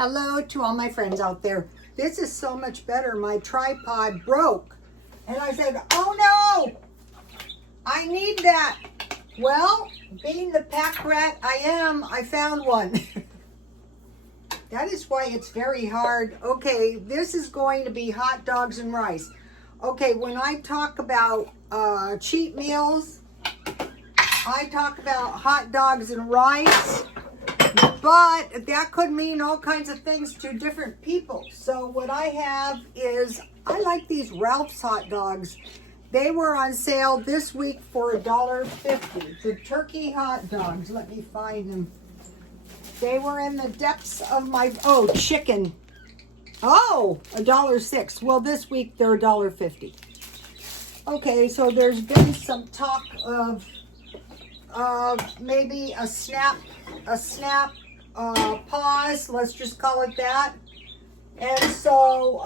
Hello to all my friends out there. This is so much better. My tripod broke. And I said, oh no, I need that. Well, being the pack rat I am, I found one. That is why it's very hard. Okay, this is going to be hot dogs and rice. Okay, when I talk about cheat meals, I talk about hot dogs and rice. But that could mean all kinds of things to different people. So what I have is, I like these Ralph's hot dogs. They were on sale this week for $1.50. The turkey hot dogs, let me find them. They were in the depths of my, chicken. Oh, $1.06. Well, this week they're $1.50. Okay, so there's been some talk of maybe a snap pause, let's just call it that. And so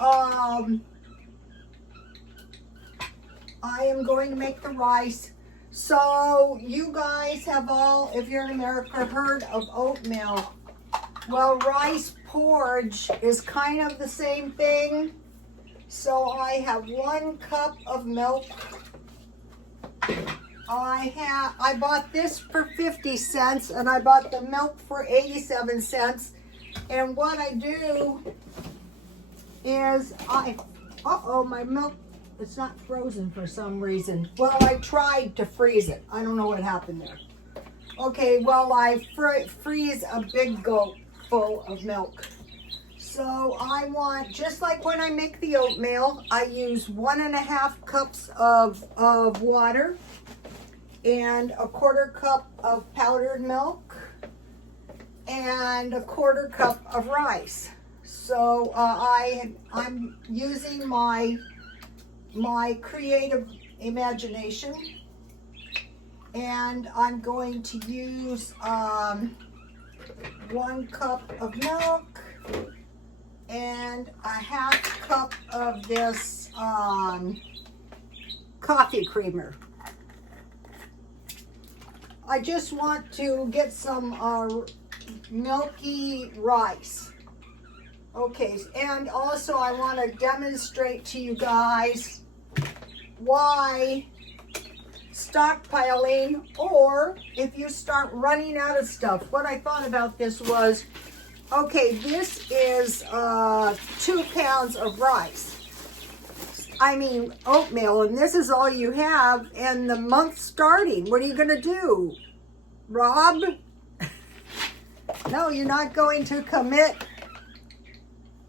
I am going to make the rice. So you guys have all, if you're in America, heard of oatmeal. Well, rice porridge is kind of the same thing. So I have 1 cup of milk. I bought this for 50 cents and I bought the milk for 87 cents. And what I do is my milk, it's not frozen for some reason. Well, I tried to freeze it. I don't know what happened there. Okay, well, I freeze a big gulp full of milk. So I want, just like when I make the oatmeal, I use 1.5 cups of water and a 1/4 cup of powdered milk and a 1/4 cup of rice. So I'm using my creative imagination, and I'm going to use 1 cup of milk and a 1/2 cup of this coffee creamer. I just want to get some milky rice. Okay, and also I want to demonstrate to you guys why stockpiling, or if you start running out of stuff. What I thought about this was, okay, this is 2 pounds of rice. I mean oatmeal, and this is all you have, and the month starting. What are you going to do, Rob? No, you're not going to commit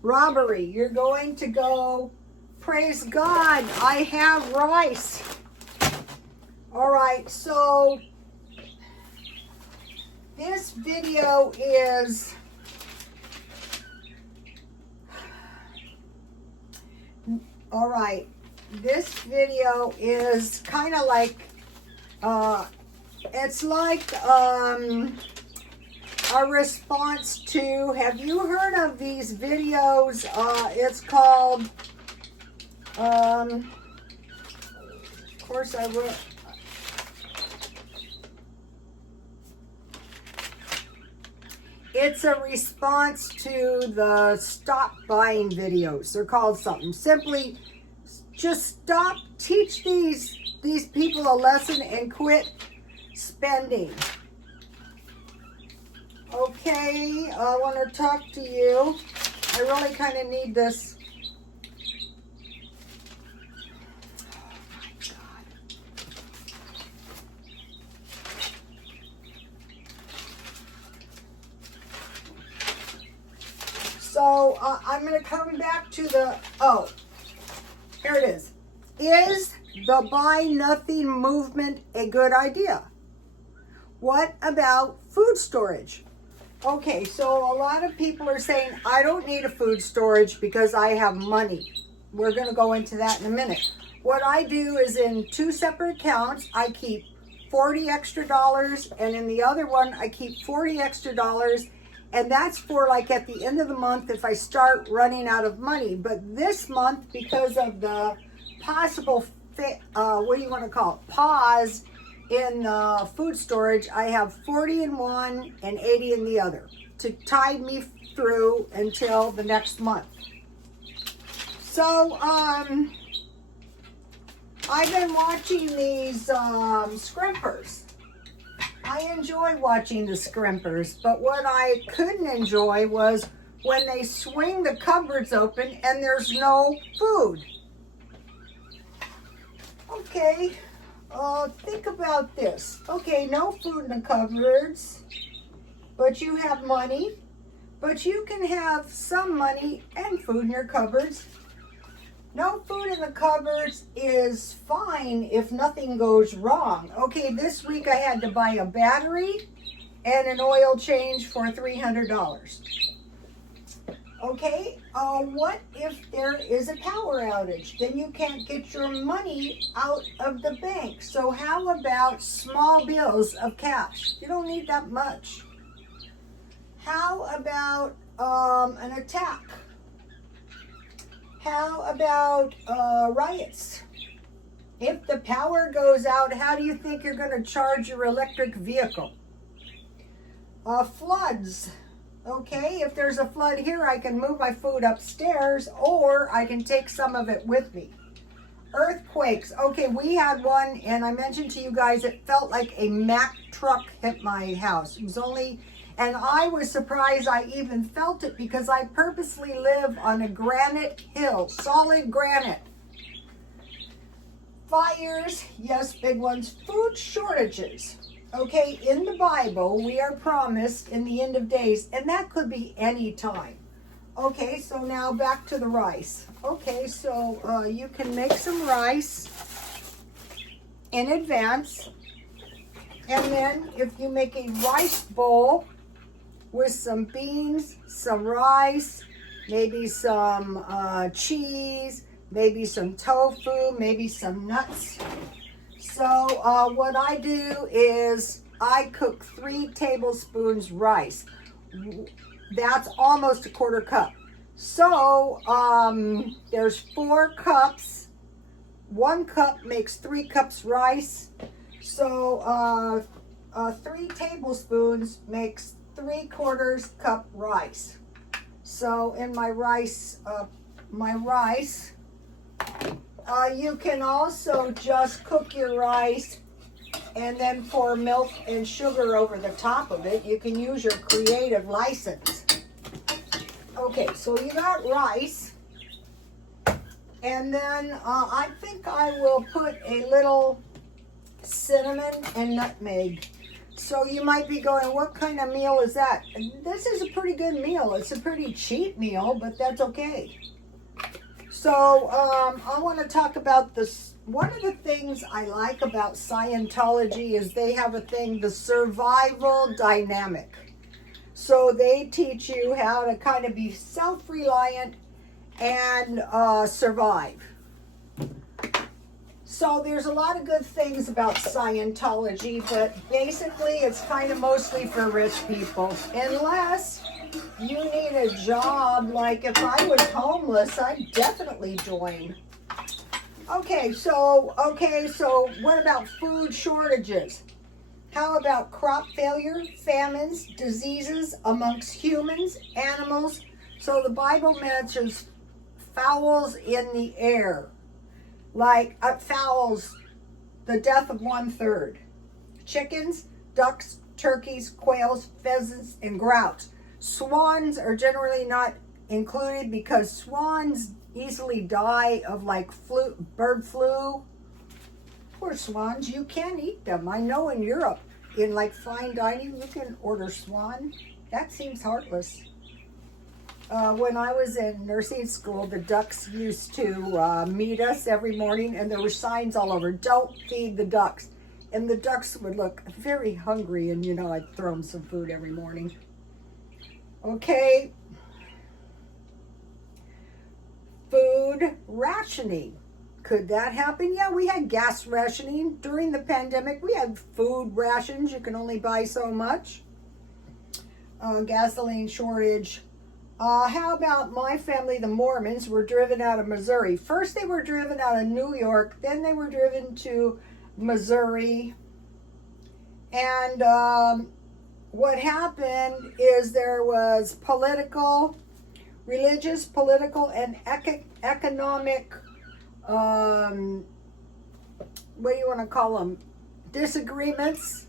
robbery. You're going to go, praise God, I have rice. All right, so this video is this video is kind of like, it's like a response to, have you heard of these videos? It's called, of course I will. It's a response to the stop buying videos. They're called something. Simply just stop, teach these people a lesson and quit spending. Okay, I want to talk to you. I really kind of need this. Oh my God. So I'm going to come back to the, here it is. Is the buy nothing movement a good idea? What about food storage? Okay, so a lot of people are saying, I don't need a food storage because I have money. We're going to go into that in a minute. What I do is in 2 separate accounts, I keep $40 extra, and in the other one, I keep $40 extra. And that's for like at the end of the month if I start running out of money. But this month, because of the possible, pause in food storage, I have 40 in one and 80 in the other. to tide me through until the next month. So, I've been watching these scrimpers. I enjoy watching the scrimpers, but what I couldn't enjoy was when they swing the cupboards open and there's no food. Okay, think about this. Okay, no food in the cupboards, but you have money, but you can have some money and food in your cupboards. No food in the cupboards is fine if nothing goes wrong. Okay, this week I had to buy a battery and an oil change for $300. Okay, what if there is a power outage? Then you can't get your money out of the bank. So how about small bills of cash? You don't need that much. How about an attack? How about riots? If the power goes out, how do you think you're going to charge your electric vehicle? Floods. Okay, if there's a flood here, I can move my food upstairs, or I can take some of it with me. Earthquakes. Okay, we had one, and I mentioned to you guys, it felt like a Mack truck hit my house. It was only... And I was surprised I even felt it because I purposely live on a granite hill, solid granite. Fires, yes, big ones. Food shortages. Okay, in the Bible, we are promised in the end of days, and that could be any time. Okay, so now back to the rice. Okay, so you can make some rice in advance, and then if you make a rice bowl with some beans, some rice, maybe some cheese, maybe some tofu, maybe some nuts. So what I do is I cook 3 tablespoons rice. That's almost a quarter cup. So there's 4 cups. 1 cup makes 3 cups rice. So 3 tablespoons makes 3/4 cup rice. So in my rice, you can also just cook your rice and then pour milk and sugar over the top of it. You can use your creative license. Okay, so you got rice, and then I think I will put a little cinnamon and nutmeg. So you might be going, what kind of meal is that? This is a pretty good meal. It's a pretty cheap meal, but that's okay. So I want to talk about this. One of the things I like about Scientology is they have a thing, the survival dynamic. So they teach you how to kind of be self-reliant and survive. So there's a lot of good things about Scientology, but basically it's kind of mostly for rich people. Unless you need a job, like if I was homeless, I'd definitely join. Okay, so what about food shortages? How about crop failure, famines, diseases amongst humans, animals? So the Bible mentions fowls in the air. Like fowls, the death of 1/3. Chickens, ducks, turkeys, quails, pheasants, and grouse. Swans are generally not included because swans easily die of like bird flu. Poor swans, you can eat them. I know in Europe, in like fine dining, you can order swan. That seems heartless. When I was in nursing school, the ducks used to meet us every morning, and there were signs all over, don't feed the ducks. And the ducks would look very hungry, and I'd throw them some food every morning. Okay. Food rationing. Could that happen? Yeah, we had gas rationing. During the pandemic, we had food rations. You can only buy so much. Gasoline shortage. How about my family, the Mormons, were driven out of Missouri. First they were driven out of New York, then they were driven to Missouri. And what happened is there was religious, political, and economic, what do you want to call them, disagreements,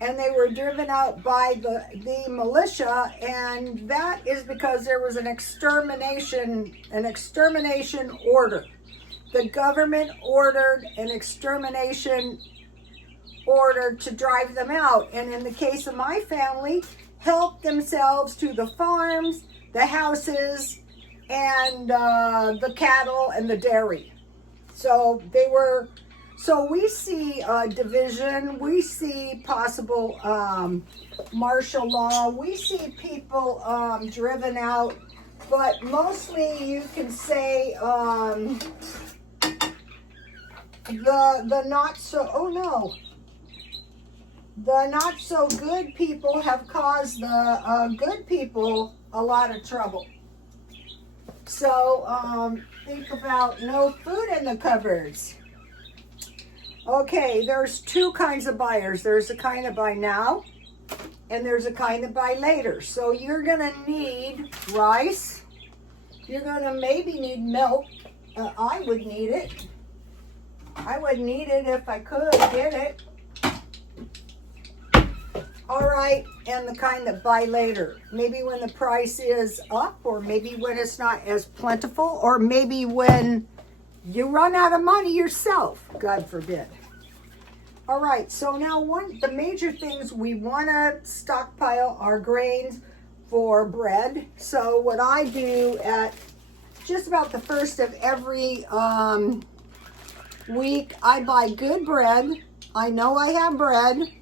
and they were driven out by the militia, and that is because there was an extermination order. The government ordered an extermination order to drive them out, and in the case of my family, helped themselves to the farms, the houses, and the cattle and the dairy. So we see division, we see possible martial law, we see people driven out, but mostly you can say the not so good people have caused the good people a lot of trouble. So think about no food in the cupboards. Okay, there's two kinds of buyers. There's a kind of buy now, and there's a kind of buy later. So you're gonna need rice. You're gonna maybe need milk. I would need it. I would need it if I could get it. All right, and the kind that buy later. Maybe when the price is up, or maybe when it's not as plentiful, or maybe when you run out of money yourself, God forbid. All right, so now the major things we want to stockpile are grains for bread. So what I do at just about the first of every week, I buy good bread. I know I have bread.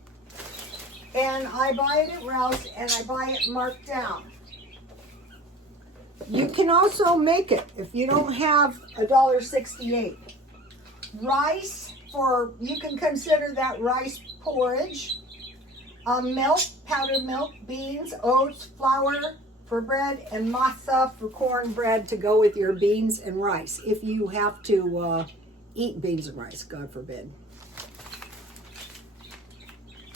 And I buy it at Rouse, and I buy it marked down. You can also make it if you don't have $1.68. Rice, you can consider that rice porridge. Milk, powdered milk, beans, oats, flour for bread, and masa for cornbread to go with your beans and rice. If you have to eat beans and rice, God forbid.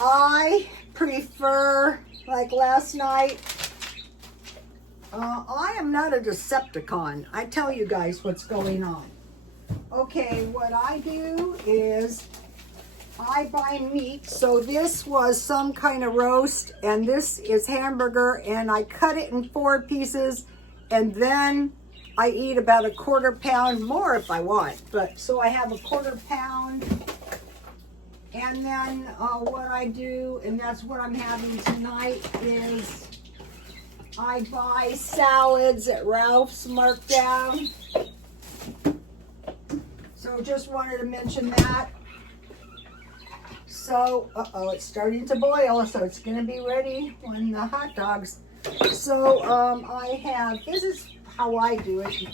I prefer, like last night, I am not a Decepticon. I tell you guys what's going on. Okay, what I do is I buy meat. So this was some kind of roast, and this is hamburger, and I cut it in 4 pieces, and then I eat about a 1/4 pound more if I want. But so I have a 1/4 pound. And then what I do, and that's what I'm having tonight, is I buy salads at Ralph's marked down. So just wanted to mention that. So, it's starting to boil, so it's going to be ready when the hot dogs. So this is how I do it.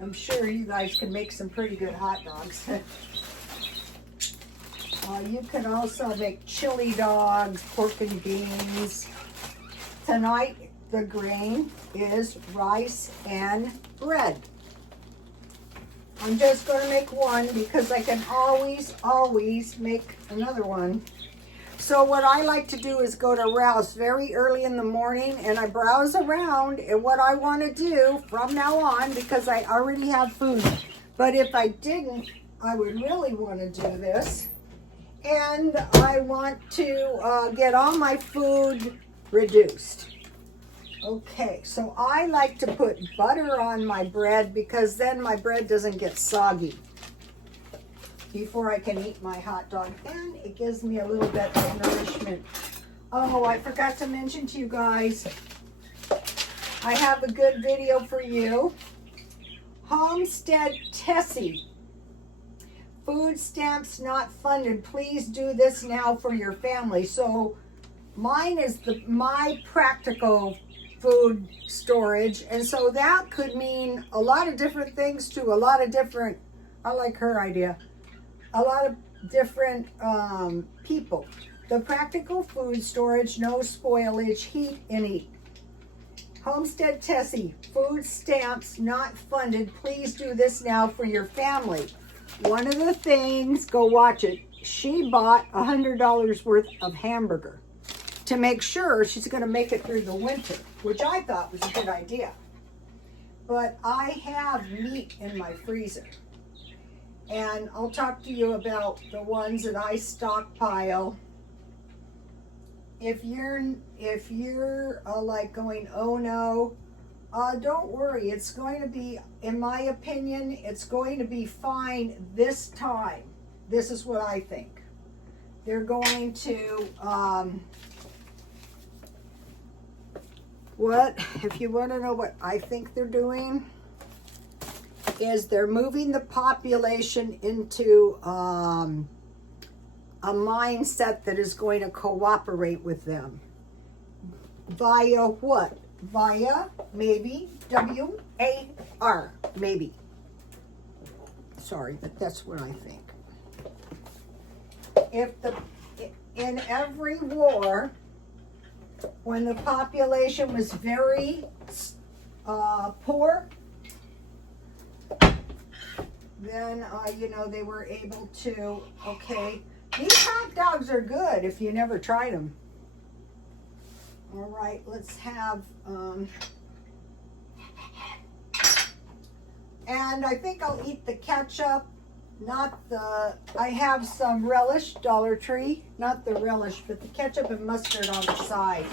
I'm sure you guys can make some pretty good hot dogs. You can also make chili dogs, pork and beans. Tonight, the grain is rice and bread. I'm just going to make one because I can always make another one. So what I like to do is go to Rouse very early in the morning, and I browse around and what I want to do from now on, because I already have food. But if I didn't, I would really want to do this. And I want to get all my food reduced. Okay, so I like to put butter on my bread because then my bread doesn't get soggy before I can eat my hot dog. And it gives me a little bit of nourishment. Oh, I forgot to mention to you guys, I have a good video for you. Homestead Tessie. Food stamps not funded. Please do this now for your family. So mine is my practical food storage, and so that could mean a lot of different things to a lot of different, I like her idea, a lot of different people. The practical food storage, no spoilage, heat and eat. Homestead Tessie, food stamps not funded. Please do this now for your family. One of the things, go watch it, she bought $100 worth of hamburger. to make sure she's going to make it through the winter, which I thought was a good idea. But I have meat in my freezer. And I'll talk to you about the ones that I stockpile. If you're like going, oh no, don't worry. It's going to be, in my opinion, it's going to be fine this time. This is what I think. They're going to, if you want to know what I think they're doing, is they're moving the population into a mindset that is going to cooperate with them. Via what? Via, maybe, W-A-R, maybe. Sorry, but that's what I think. In every war, when the population was very poor, then, they were able to, okay, these hot dogs are good if you never tried them. All right, let's have, and I think I'll eat the ketchup, I have some relish, Dollar Tree, not the relish, but the ketchup and mustard on the side.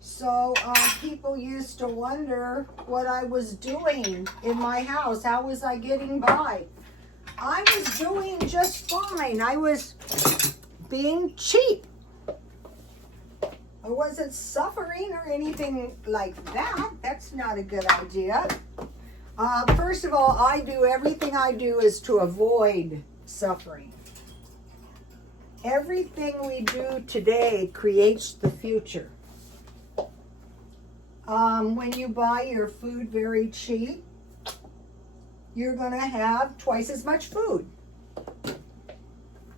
So people used to wonder what I was doing in my house. How was I getting by? I was doing just fine. I was being cheap. I wasn't suffering or anything like that. That's not a good idea. First of all, everything I do is to avoid suffering. Everything we do today creates the future. When you buy your food very cheap, you're going to have twice as much food.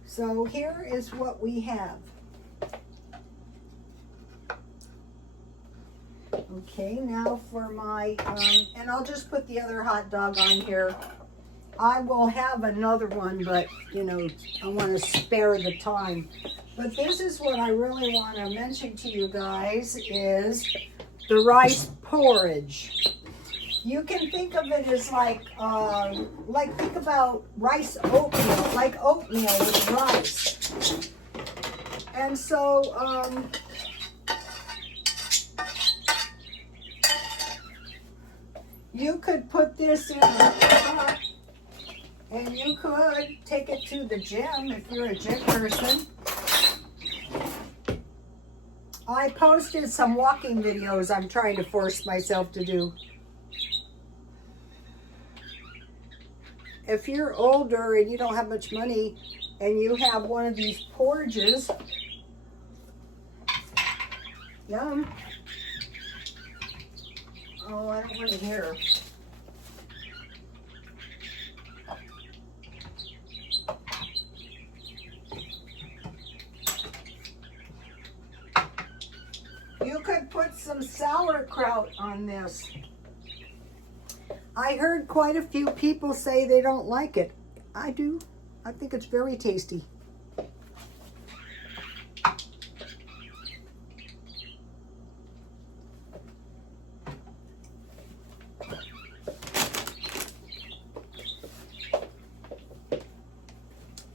So here is what we have. Okay, now for my, and I'll just put the other hot dog on here. I will have another one, but, I want to spare the time. But this is what I really want to mention to you guys is the rice porridge. You can think of it as like think about rice oatmeal, like oatmeal with rice. And so, you could put this in a pot, and you could take it to the gym if you're a gym person. I posted some walking videos I'm trying to force myself to do. If you're older and you don't have much money and you have one of these porridges, yum. Oh, I don't want to hear. You could put some sauerkraut on this. I heard quite a few people say they don't like it. I do. I think it's very tasty.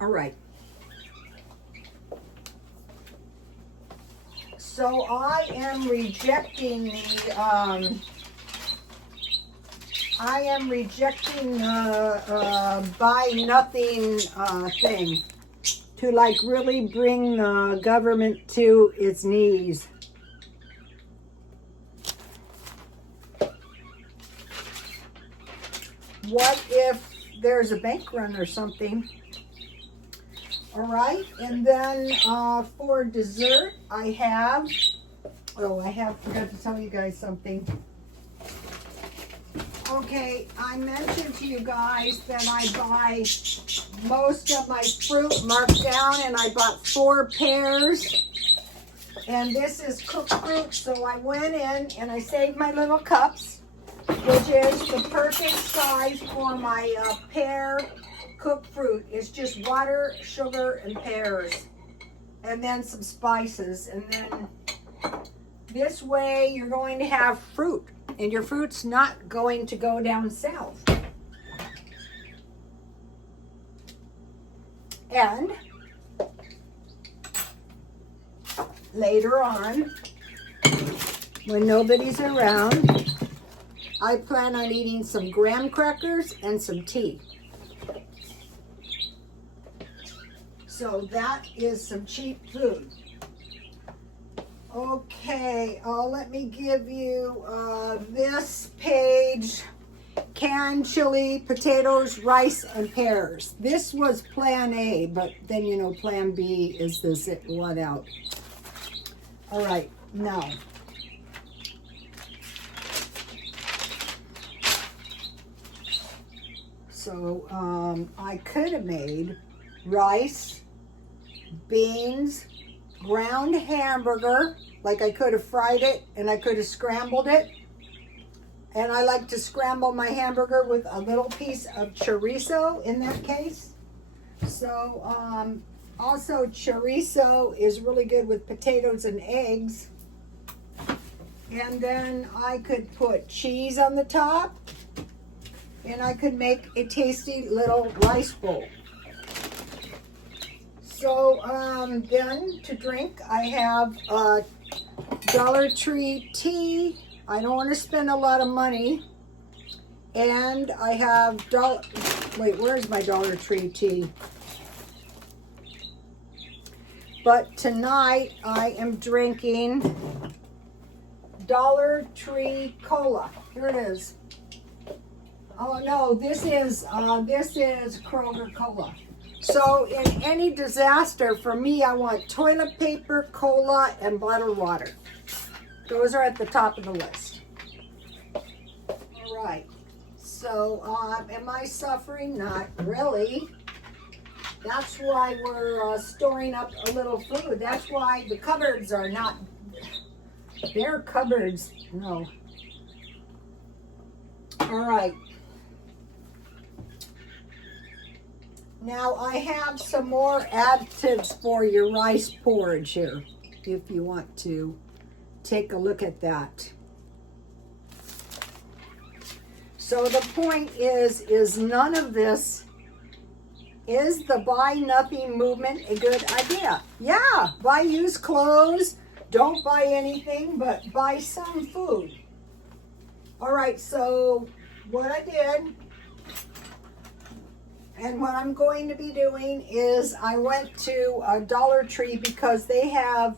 All right. So I am rejecting the buy nothing thing to like really bring the government to its knees. What if there's a bank run or something? All right, and then for dessert, I forgot to tell you guys something. Okay, I mentioned to you guys that I buy most of my fruit marked down, and I bought 4 pears. And this is cooked fruit, so I went in and I saved my little cups, which is the perfect size for my pear cooked fruit. It's just water, sugar, and pears. And then some spices. And then this way you're going to have fruit. And your fruit's not going to go down south. And later on, when nobody's around, I plan on eating some graham crackers and some tea. So that is some cheap food. Okay, let me give you this page. Canned chili, potatoes, rice, and pears. This was plan A, but then, you know, plan B is this one out. All right, now. So I could have made rice, beans, ground hamburger, like I could have fried it and I could have scrambled it. And I like to scramble my hamburger with a little piece of chorizo in that case. So also chorizo is really good with potatoes and eggs. And then I could put cheese on the top. And I could make a tasty little rice bowl. So then to drink, I have Dollar Tree tea. I don't want to spend a lot of money. And I have, wait, where's my Dollar Tree tea? But tonight I am drinking Dollar Tree Cola. Here it is. Oh no, this is Kroger Cola. So in any disaster, for me, I want toilet paper, cola, and bottled water. Those are at the top of the list. All right. So am I suffering? Not really. That's why we're storing up a little food. That's why the cupboards are not, they're cupboards. No. All right. Now I have some more additives for your rice porridge here, if you want to take a look at that. So the point is none of this, is the buy nothing movement a good idea? Yeah, buy used clothes, don't buy anything, but buy some food. All right, so what I did, and what I'm going to be doing is I went to a Dollar Tree because they have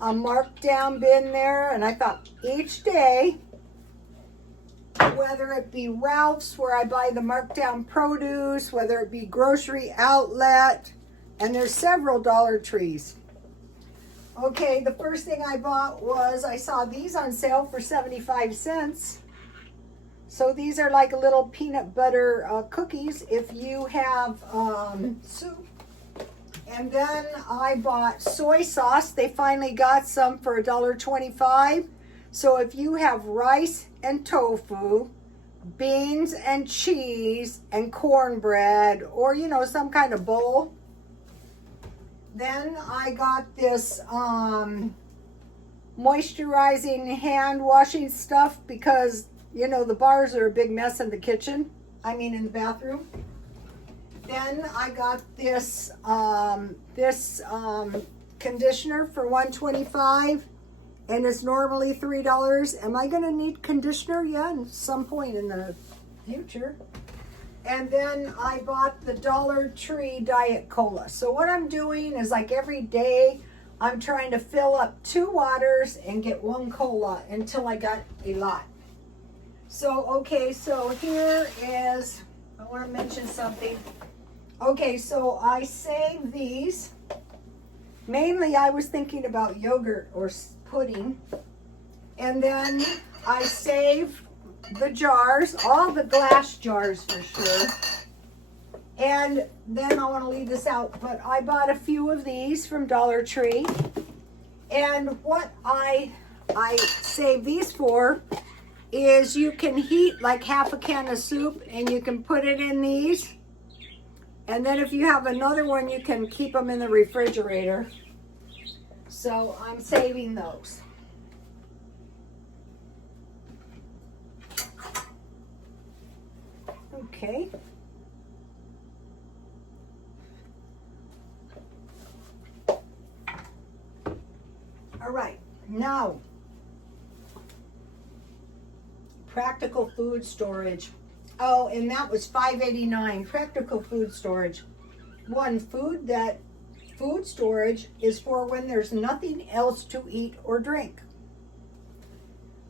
a markdown bin there, and I thought each day, whether it be Ralph's where I buy the markdown produce, whether it be Grocery Outlet, and there's several Dollar Trees. Okay, the first thing I bought was, I saw these on sale for 75 cents. So these are like a little peanut butter cookies if you have soup. And then I bought soy sauce. They finally got some for $1.25. So if you have rice and tofu, beans and cheese and cornbread, or you know, some kind of bowl. Then I got this moisturizing hand washing stuff because you know, the bars are a big mess in the kitchen. I mean, in the bathroom. Then I got this conditioner for $1.25, and it's normally $3. Am I going to need conditioner? Yeah, at some point in the future. And then I bought the Dollar Tree Diet Cola. So what I'm doing is, like every day, I'm trying to fill up 2 waters and get 1 cola until I got a lot. So, okay, so here is, I want to mention something. Okay, so I saved these. Mainly I was thinking about yogurt or pudding. And then I saved the jars, all the glass jars for sure. And then I want to leave this out, but I bought a few of these from Dollar Tree. And what I saved these for is you can heat like half a can of soup and you can put it in these And then if you have another one, you can keep them in the refrigerator. So I'm saving those. Okay. All right, now, practical food storage. Oh, and that was $5.89, practical food storage. One, food storage is for when there's nothing else to eat or drink.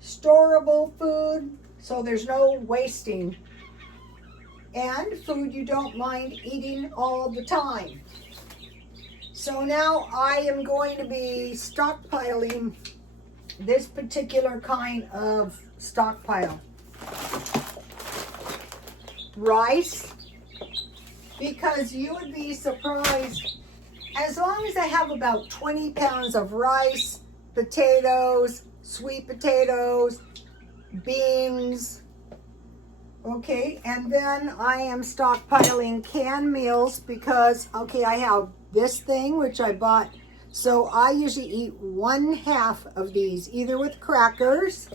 Storable food, so there's no wasting. And food you don't mind eating all the time. So now I am going to be stockpiling this particular kind of stockpile. Rice, because you would be surprised, as long as I have about 20 pounds of rice, potatoes, sweet potatoes, beans, okay, and then I am stockpiling canned meals because, okay, I have this thing which I bought, so I usually eat 1/2 of these, either with crackers,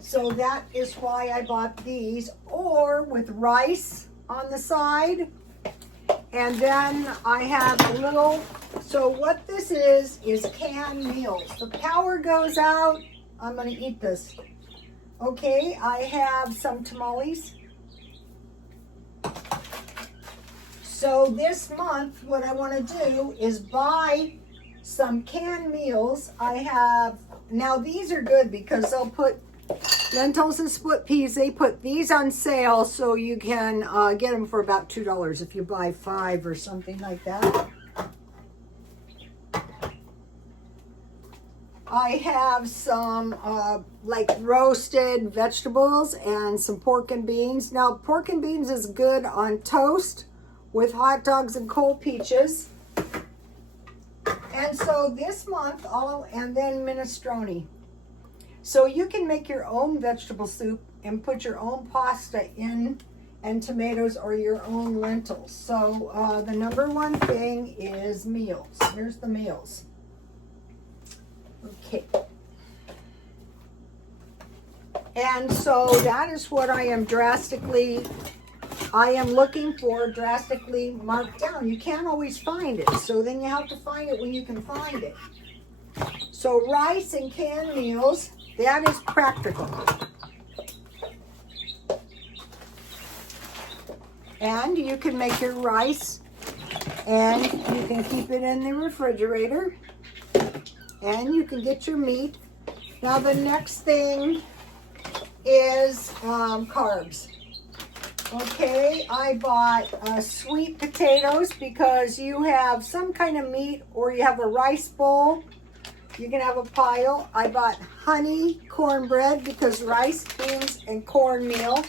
so that is why I bought these, or with rice on the side. And then I have a little, so what this is canned meals. The power goes out, I'm gonna eat this. Okay, I have some tamales. So this month, what I wanna do is buy some canned meals. I have, now these are good because they'll put lentils and split peas. They put these on sale, so you can get them for about $2 if you buy 5 or something like that. I have some like roasted vegetables and some pork and beans. Now, pork and beans is good on toast with hot dogs and cold peaches. And so this month, and then minestrone. So you can make your own vegetable soup and put your own pasta in, and tomatoes, or your own lentils. So the number one thing is meals. Here's the meals. Okay. And so that is what I am looking for drastically marked down. You can't always find it, so then you have to find it when you can find it. So rice and canned meals, that is practical. And you can make your rice and you can keep it in the refrigerator. And you can get your meat. Now the next thing is carbs. Okay, I bought sweet potatoes because you have some kind of meat or you have a rice bowl. You can have a pile. I bought honey cornbread because rice, beans, and cornmeal.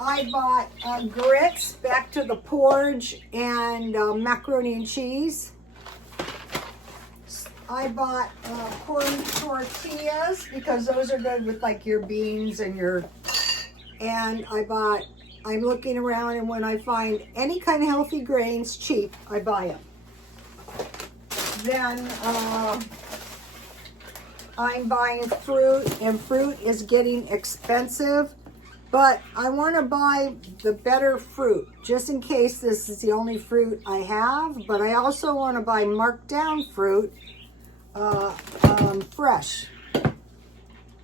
I bought grits, back to the porridge, and macaroni and cheese. I bought corn tortillas because those are good with like your beans and and I'm looking around, and when I find any kind of healthy grains cheap, I buy them. Then I'm buying fruit, and fruit is getting expensive, but I want to buy the better fruit just in case this is the only fruit I have, but I also want to buy marked down fruit, fresh.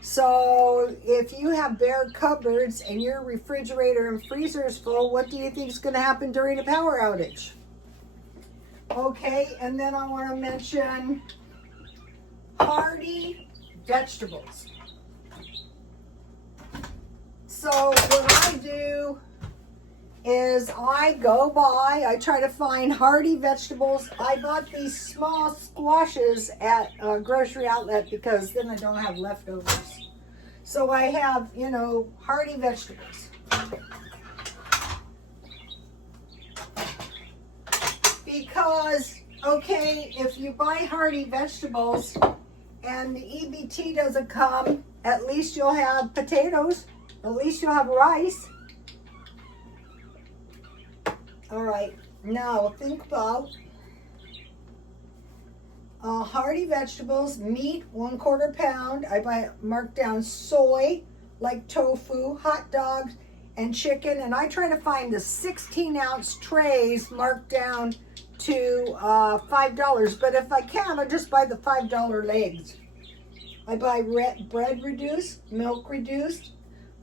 So if you have bare cupboards and your refrigerator and freezer is full, what do you think is going to happen during a power outage? Okay, and then I want to mention hardy vegetables. So what I do is I try to find hardy vegetables. I bought these small squashes at a grocery outlet because then I don't have leftovers. So I have, hardy vegetables. Because, okay, if you buy hardy vegetables and the EBT doesn't come, at least you'll have potatoes, at least you'll have rice. All right, now think about hearty vegetables, meat, 1/4 pound. I buy marked down soy, like tofu, hot dogs, and chicken. And I try to find the 16-ounce trays marked down to $5. But if I can, I just buy the $5 legs. I buy bread reduced, milk reduced.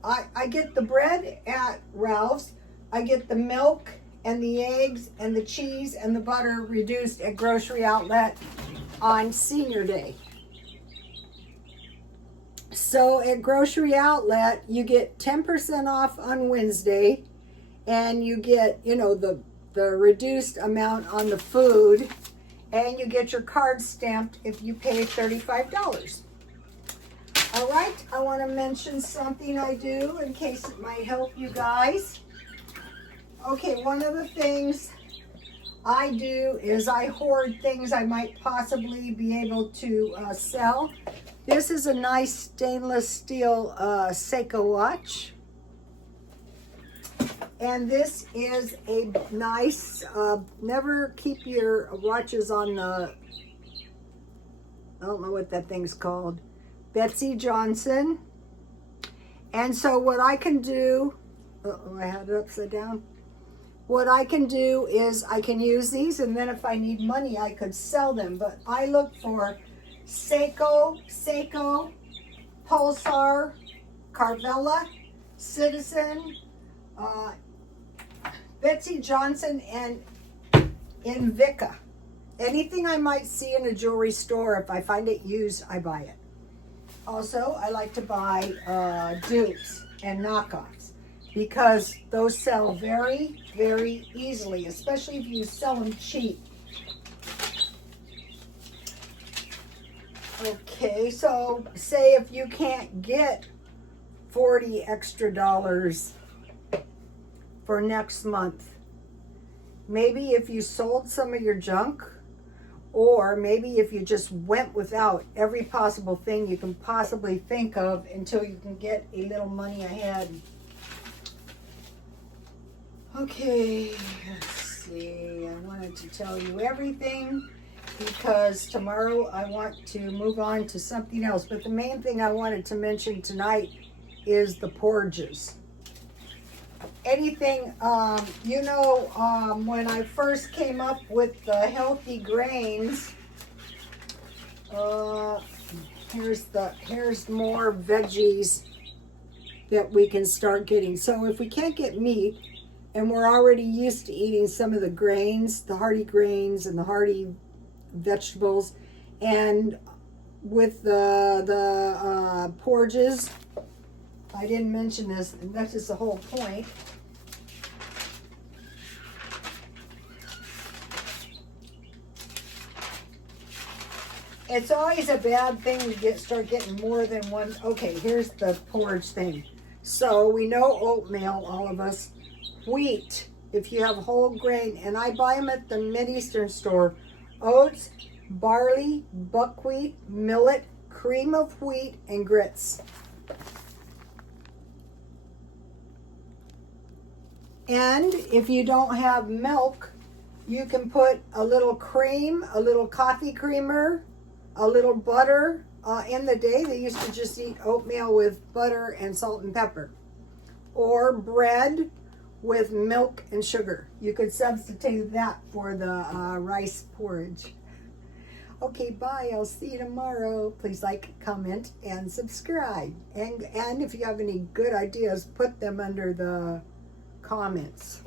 I get the bread at Ralph's. I get the milk and the eggs and the cheese and the butter reduced at Grocery Outlet on Senior Day. So at Grocery Outlet, you get 10% off on Wednesday, and you get, you know, the reduced amount on the food, and you get your card stamped if you pay $35. All right, I want to mention something I do in case it might help you guys. Okay, one of the things I do is I hoard things I might possibly be able to sell. This is a nice stainless steel Seiko watch. And this is a nice, never keep your watches on the, I don't know what that thing's called, Betsy Johnson. And so what I can do, I had it upside down. What I can do is I can use these, and then if I need money, I could sell them. But I look for Seiko, Pulsar, Carvela, Citizen, Betsy Johnson, and Invicta. Anything I might see in a jewelry store, if I find it used, I buy it. Also, I like to buy dupes and knockoffs because those sell very, very easily, especially if you sell them cheap. Okay, so say if you can't get $40 extra for next month, maybe if you sold some of your junk, or maybe if you just went without every possible thing you can possibly think of until you can get a little money ahead. Okay, let's see. I wanted to tell you everything because tomorrow I want to move on to something else. But the main thing I wanted to mention tonight is the porridges. Anything, when I first came up with the healthy grains, here's more veggies that we can start getting. So if we can't get meat, and we're already used to eating some of the grains, the hearty grains and the hearty vegetables, and with the porridges, I didn't mention this, and that's just the whole point. It's always a bad thing to start getting more than one. Okay, here's the porridge thing. So we know oatmeal, all of us. Wheat, if you have whole grain, and I buy them at the Mid-Eastern store. Oats, barley, buckwheat, millet, cream of wheat, and grits. And if you don't have milk, you can put a little cream, a little coffee creamer, a little butter. In the day, they used to just eat oatmeal with butter and salt and pepper. Or bread with milk and sugar. You could substitute that for the rice porridge. Okay, bye. I'll see you tomorrow. Please like, comment, and subscribe. And if you have any good ideas, put them under the comments.